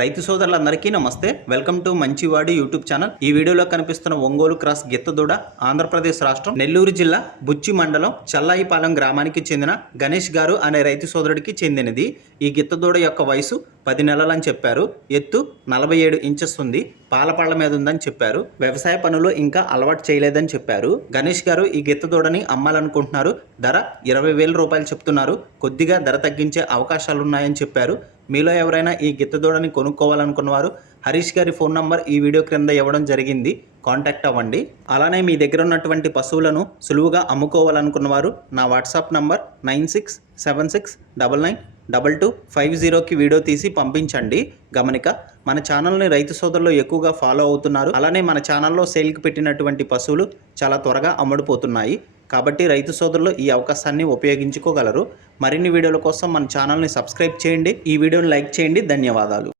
రైతు సోదరులందరికీ నమస్తే. వెల్కమ్ టు మంచివాడి యూట్యూబ్ ఛానల్. ఈ వీడియోలో కనిపిస్తున్న ఒంగోలు క్రాస్ గిత్తదూడ ఆంధ్రప్రదేశ్ రాష్ట్రం నెల్లూరు జిల్లా బుచ్చి మండలం చల్లాయిపాలెం గ్రామానికి చెందిన గణేష్ గారు అనే రైతు సోదరుడికి చెందినది. ఈ గిత్తదూడ యొక్క వయసు 10 నెలలని చెప్పారు. ఎత్తు 47 ఇంచెస్ ఉంది. పాలపళ్ళ మీద ఉందని చెప్పారు. వ్యవసాయ పనులు ఇంకా అలవాటు చేయలేదని చెప్పారు. గణేష్ గారు ఈ గిత్తదూడని అమ్మాలనుకుంటున్నారు. ధర 20,000 రూపాయలు చెప్తున్నారు. కొద్దిగా ధర తగ్గించే అవకాశాలున్నాయని చెప్పారు. మీలో ఎవరైనా ఈ గిత్తదూడని కొనుక్కోవాలనుకున్నవారు హరీష్ గారి ఫోన్ నంబర్ ఈ వీడియో క్రింద ఇవ్వడం జరిగింది. కాంటాక్ట్ అవ్వండి. అలానే మీ దగ్గర ఉన్నటువంటి పశువులను సులువుగా అమ్ముకోవాలనుకున్నవారు నా వాట్సాప్ నంబర్ 9676992250కి వీడియో తీసి పంపించండి. గమనిక, మన ఛానల్ని రైతు సోదరులు ఎక్కువగా ఫాలో అవుతున్నారు. అలానే మన ఛానల్లో సేల్కి పెట్టినటువంటి పశువులు చాలా త్వరగా అమ్ముడుపోతున్నాయి. కాబట్టి రైతు సోదరులు ఈ అవకాశాన్ని ఉపయోగించుకోగలరు. మరిన్ని వీడియోల కోసం మన ఛానల్ని సబ్స్క్రైబ్ చేయండి. ఈ వీడియోని లైక్ చేయండి. ధన్యవాదాలు.